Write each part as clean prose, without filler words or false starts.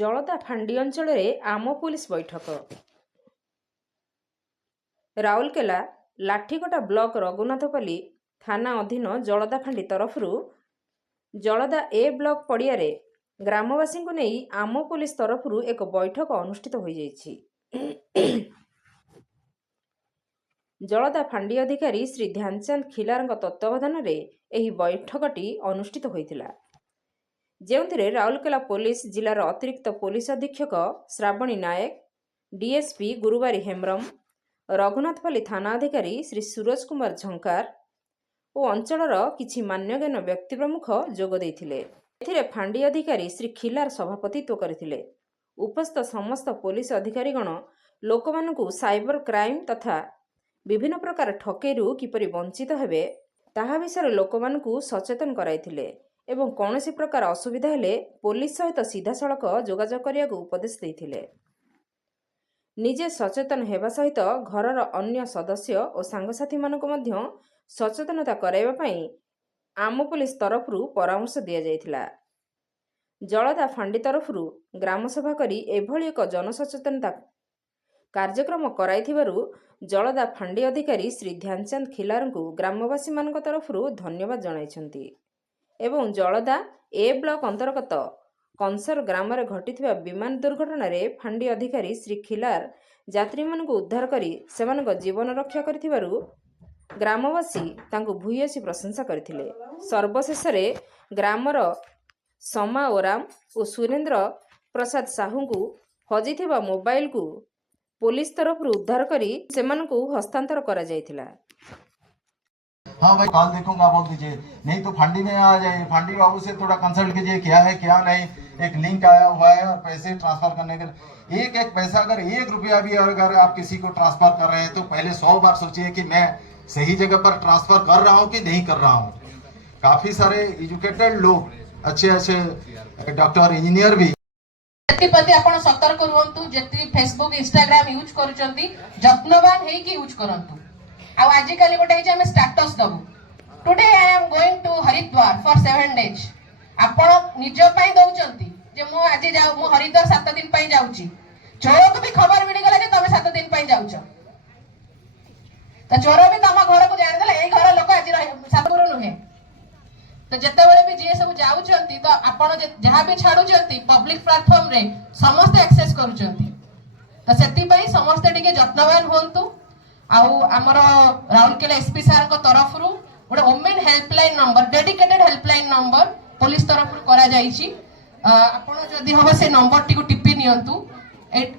ଜଳଦା ଫାଣ୍ଡି ଅଞ୍ଚଳରେ ଆମ ପୁଲିସ ବୈଠକ। ରାଉରକେଲା ଲାଠିକଟା ବ୍ଲକ ରଘୁନାଥପଲ୍ଲୀ ଥାନା ଅଧୀନ ଜଳଦା ଫାଣ୍ଡି ତରଫରୁ ଜଳଦା ଏ ବ୍ଲକ ପଡ଼ିଆରେ ଗ୍ରାମବାସୀଙ୍କୁ ନେଇ ଆମ ପୁଲିସ ତରଫରୁ ଏକ ବୈଠକ ଅନୁଷ୍ଠିତ ହୋଇଯାଇଛି। ଜଳଦା ଫାଣ୍ଡି ଅଧିକାରୀ ଶ୍ରୀ ଧ୍ୟାନଚାନ୍ଦ ଖିଲାରଙ୍କ ତତ୍ତ୍ୱାବଧାନରେ ଏହି ବୈଠକଟି ଅନୁଷ୍ଠିତ ହୋଇଥିଲା, ଯେଉଁଥିରେ ରାଉରକେଲା ପୋଲିସ ଜିଲ୍ଲାର ଅତିରିକ୍ତ ପୋଲିସ ଅଧୀକ୍ଷକ ଶ୍ରାବଣୀ ନାୟକ, ଡିଏସ୍ପି ଗୁରୁବାରୀ ହେମ୍ବ୍ରମ, ରଘୁନାଥପଲ୍ଲୀ ଥାନା ଅଧିକାରୀ ଶ୍ରୀ ସୁରଜ କୁମାର ଝଙ୍କାର ଓ ଅଞ୍ଚଳର କିଛି ମାନ୍ୟଗଣ୍ୟ ବ୍ୟକ୍ତି ପ୍ରମୁଖ ଯୋଗ ଦେଇଥିଲେ। ଏଥିରେ ଫାଣ୍ଡି ଅଧିକାରୀ ଶ୍ରୀ ଖିଲାର ସଭାପତିତ୍ୱ କରିଥିଲେ। ଉପସ୍ଥିତ ସମସ୍ତ ପୋଲିସ ଅଧିକାରୀଗଣ ଲୋକମାନଙ୍କୁ ସାଇବର କ୍ରାଇମ ତଥା ବିଭିନ୍ନ ପ୍ରକାର ଠକେଇରୁ କିପରି ବଞ୍ଚିତ ହେବେ ତାହା ବିଷୟରେ ଲୋକମାନଙ୍କୁ ସଚେତନ କରାଇଥିଲେ ଏବଂ କୌଣସି ପ୍ରକାର ଅସୁବିଧା ହେଲେ ପୋଲିସ ସହିତ ସିଧାସଳଖ ଯୋଗାଯୋଗ କରିବାକୁ ଉପଦେଶ ଦେଇଥିଲେ। ନିଜେ ସଚେତନ ହେବା ସହିତ ଘରର ଅନ୍ୟ ସଦସ୍ୟ ଓ ସାଙ୍ଗସାଥୀମାନଙ୍କୁ ମଧ୍ୟ ସଚେତନତା କରାଇବା ପାଇଁ ଆମ ପୋଲିସ ତରଫରୁ ପରାମର୍ଶ ଦିଆଯାଇଥିଲା। ଜଳଦା ଫାଣ୍ଡି ତରଫରୁ ଗ୍ରାମସଭା କରି ଏଭଳି ଏକ ଜନସଚେତନତା କାର୍ଯ୍ୟକ୍ରମ କରାଇଥିବାରୁ ଜଳଦା ଫାଣ୍ଡି ଅଧିକାରୀ ଶ୍ରୀ ଧ୍ୟାନଚାନ୍ଦ ଖିଲାରଙ୍କୁ ଗ୍ରାମବାସୀମାନଙ୍କ ତରଫରୁ ଧନ୍ୟବାଦ ଜଣାଇଛନ୍ତି ଏବଂ ଜଳଦା ଏ ବ୍ଲକ ଅନ୍ତର୍ଗତ କଂସର ଗ୍ରାମରେ ଘଟିଥିବା ବିମାନ ଦୁର୍ଘଟଣାରେ ଫାଣ୍ଡି ଅଧିକାରୀ ଶ୍ରୀ ଖିଲାର ଯାତ୍ରୀମାନଙ୍କୁ ଉଦ୍ଧାର କରି ସେମାନଙ୍କ ଜୀବନ ରକ୍ଷା କରିଥିବାରୁ ଗ୍ରାମବାସୀ ତାଙ୍କୁ ଭୂୟସୀ ପ୍ରଶଂସା କରିଥିଲେ। ସର୍ବଶେଷରେ ଗ୍ରାମର ସମା ଓରାମ ଓ ସୁରେନ୍ଦ୍ର ପ୍ରସାଦ ସାହୁଙ୍କୁ ହଜିଥିବା ମୋବାଇଲକୁ पुलिस तरफ उद्धार करी सेमानकु हस्तांतर करा जायतिला। हाँ भाई कॉल देखूंगा बोल दीजिए, नहीं तो फंडी में आ जाए, फंडी बाबू से थोड़ा कंसल्ट कीजिए क्या है क्या नहीं। एक लिंक आया हुआ है और पैसे ट्रांसफर करने के एक पैसा अगर 1 रुपया भी अगर आप किसी को ट्रांसफर कर रहे हैं तो पहले 100 बार सोचिए कि मैं सही जगह पर ट्रांसफर कर रहा हूँ कि नहीं कर रहा हूँ। काफी सारे एजुकेटेड लोग अच्छे डॉक्टर इंजीनियर भी प्रति आपण सतर्क रुहंतु। जेति फेसबुक इंस्टाग्राम यूज करूचंती जत्नवान हे कि यूज करंतु। आ आज काली गोटे हे हम स्टेटस दबु today I am going to Haridwar for 7 days. आपण निज पई दउचंती जे मो आज जाऊ मो हरिद्वार 7 दिन पई जाउची। चोर को भी खबर मिली गला जे तमे 7 दिन पई जाउछ त चोर भी तम घर को जान देले ए घर लोक आज सातपुर नुहे। तो जिते बड़े भी जी सब जाऊँगी तो आपण जहाँ भी छाड़ुंट पब्लिक प्लाटफॉर्म रे समस्त एक्सेस करुँच तो से समस्ते टिके जत्नवान हूँ। आमर राउरकेला एसपी सार तरफ गोटे women helpline number dedicated helpline number police तरफ करा हम से नंबर टी टिपि नियंतु।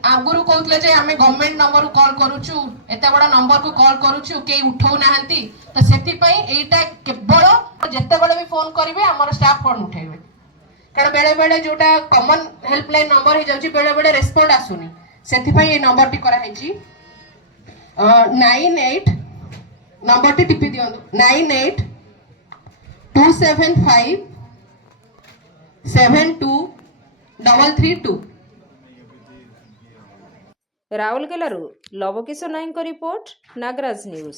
आगुरी कहते जे आम गवर्नमेंट नंबर कॉल करुचु एत बड़ा नंबर को कॉल करुचु कई उठाऊ ना तो से केवल जिते बड़े भी फोन करेंगे आम स्टाफ फोन उठेबे कारण बेले बेले जोटा कॉमन हेल्पलाइन नंबर हो जाउची बेले बेले रेस्पोंड आसुनी से नंबर टी करा 98 नंबर टी टिपि दियंतु 9827572332। राउरकेला लवकिशोर नायक रिपोर्ट नागराज न्यूज।